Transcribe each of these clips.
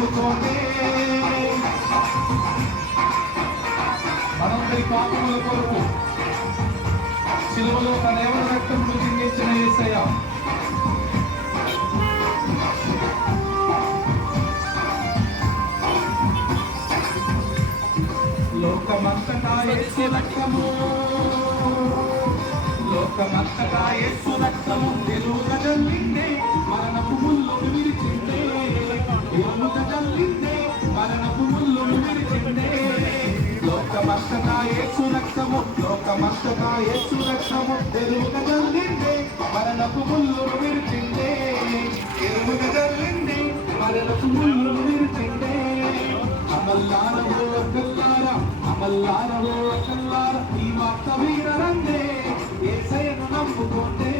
ఏసైను మనందరి పాపముల కొరకు సిలువలో తన ఎవరి రక్తం చిందించిన ఏసయ్య? లోకమంతటా యేసు రక్తము. లోకమంతటా యేసు రక్తము. ఎలుగ లోకమంతటా యేసు రక్తము లోకమంతటా యేసు రక్తము ఎలుగ జల్లిందే మరణపు ముల్లును విరిచిందే. ఎలుగ జల్లిందే మరణపు ముల్లును విరిచిందే. అమల్లారవో అకల్లారా అమల్లారవో అకల్లారా ఈ వార్త వీరరందే. ఏసయను నమ్ముకోండి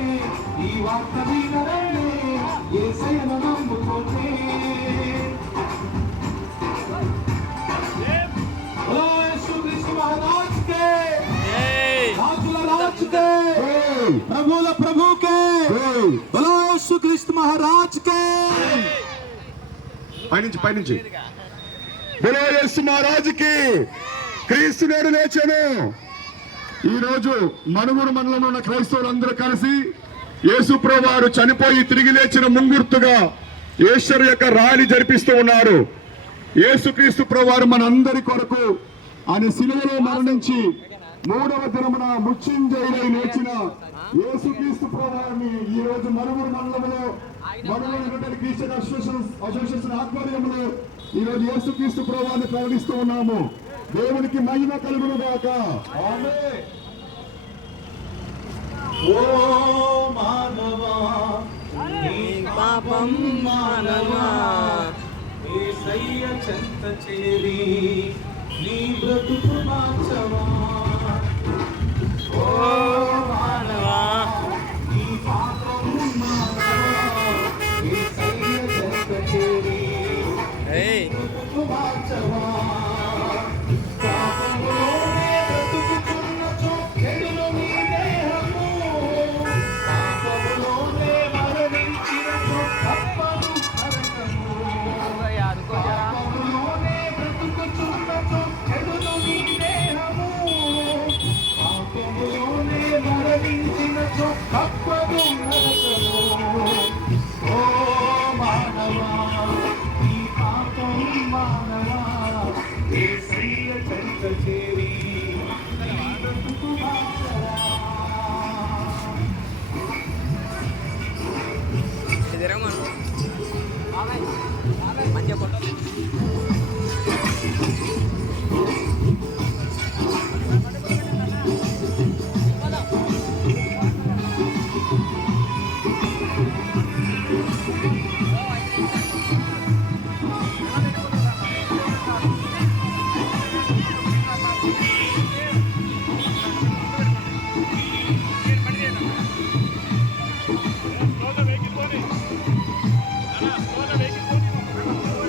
ఈ వార్త వీరరందే. ఏసయను నమ్ముకోండి మహారాజ్ కే. పైనుంచి పైనుంచి. బలో యేసు మహారాజుకి క్రీస్తు నేడు లేచాను. ఈరోజు మనుగురు మండలంలో ఉన్న క్రైస్తవులందరూ కలిసి యేసు వారు చనిపోయి తిరిగి లేచిన ముంగుర్తుగా ఈశ్వరు యొక్క ర్యాలీ జరిపిస్తూ ఉన్నారు. యేసుక్రీస్తు ప్రవారు మనందరి కొరకు ఆయన సిలువలో మరణించి మూడవ దినమున ముచ్చింజయులై లేచిన యేసుక్రీస్తు ప్రవారిని ఈ రోజు మనుగురు మండలంలో యునైటెడ్ క్రిస్టియన్ అసోసియేషన్ అసోసియేషన్ ఆధ్వర్యంలో ఈ రోజు యేసుక్రీస్తు ప్రభువారిని ప్రకటిస్తూ ఉన్నాము. దేవునికి మహిమ కలుగును గాక. ఓ మానవా పాపం మానవా చెంత చేరి నీ బ్రతుకు మార్చవా? బ్రతుకు మార్చవా పాపములోనే మంచిగా ఫోటో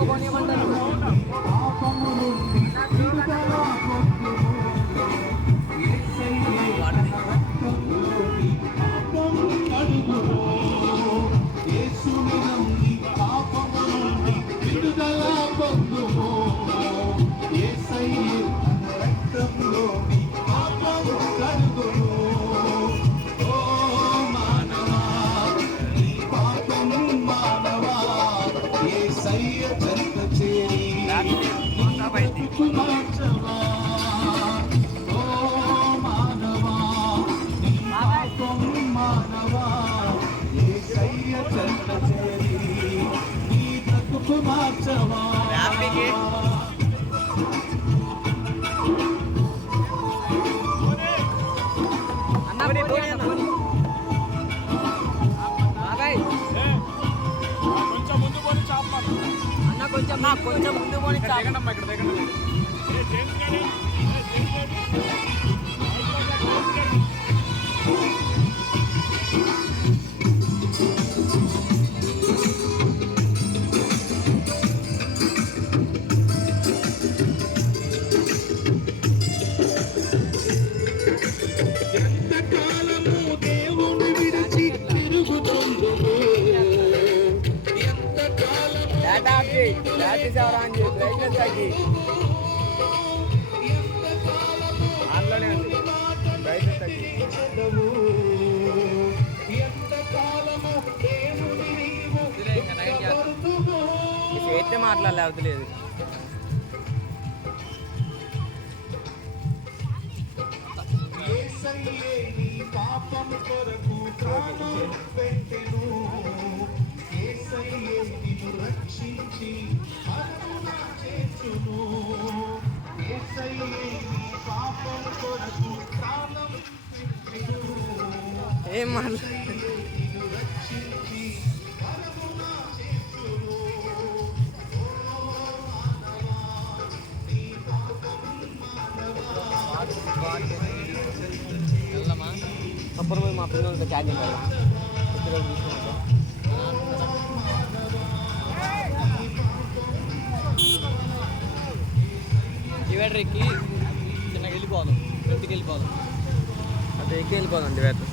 어머니 만나는 거. కొంచెం ముందు పోనీ చేద్దాం. దుఃఖపడుదువో. ఈ చేస్తే మాట్లాడలే అవతలేదు యేసయ్యే నీ పాపం కొరకు ప్రాణం పెట్టెను. యేసయ్యే నిన్ను రక్షించి పరమున చేర్చును. యేసయ్యే నీ పాపం కొరకు ప్రాణం పెట్టెను. ఏం రక్షించి అప్పుడు మా పిల్లలతో క్యాజింగ్ వెళ్దాం డివైడర్ ఎక్కి చిన్నగా వెళ్ళిపోదాం ఫ్రంట్కి వెళ్ళిపోదాం. అటు ఎక్కి వెళ్ళిపోదాం డివైడర్.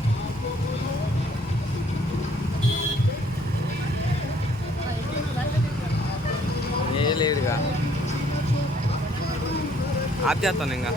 ఏ లేదుగా. ఆప్ చేస్తాను ఇంకా.